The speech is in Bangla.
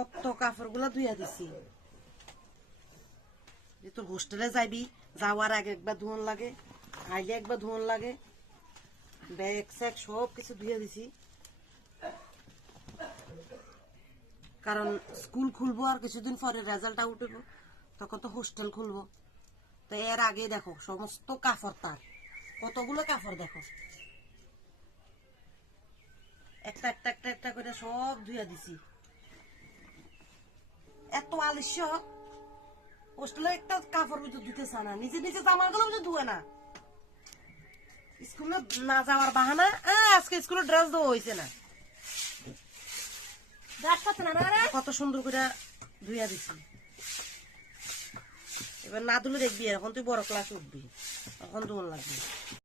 কত কাপড়গুলা ধুইয়া দিছি। তোর হোস্টেলে যাইবি, যাওয়ার আগে একবার ধোন লাগে, আইলে একবার ধোন লাগে। ব্যাগ স্যাগ সব কিছু ধুইয়া দিছি, কারণ স্কুল খুলবো আর কিছুদিন পরে রেজাল্ট আউট হইব, তখন তো হোস্টেল খুলবো। তো এর আগে দেখো সমস্ত কাপড়, তার কতগুলো কাপড় দেখো, একটা একটা একটা একটা করে সব ধুইয়া দিছি। এত আলস্য, হোস্টেলে একটা কাপড় ভিতর দিতে চায় না, নিজে নিজে জামাগুলো ভিতর ধুয়ে না। স্কুলে না যাওয়ার বাহানা, আজকে স্কুলে ড্রেস দেওয়া হয়েছে না, কত সুন্দর করে ধুইয়া দিছি। এবার না ধুলে দেখবি এখন তুই বড় ক্লাস উঠবি, তখন ধুন লাগবে।